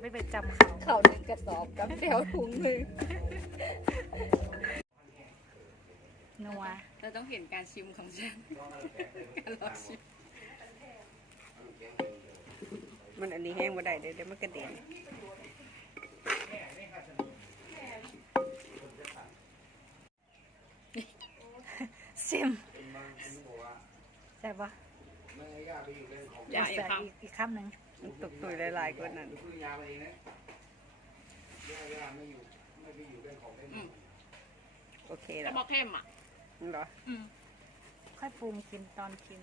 ไม่ไปจำเขา เขาหนึ่งกระสอบกับแซวถุงหนึ่ง นัว เราต้องเห็นการชิมของฉันการลองชิมมันอันนี้แห้งมาได้เดี๋ยวมันกระเด็น ซิมใช่ปะ อย่า ใส่ ค่ะ อีกคำหนึ่ง มันตกตุยหลายๆกว่านั้นโอเคแล้ว บอกเข้มอ่ะ เหรอ ค่อยปรุงกินตอนกิน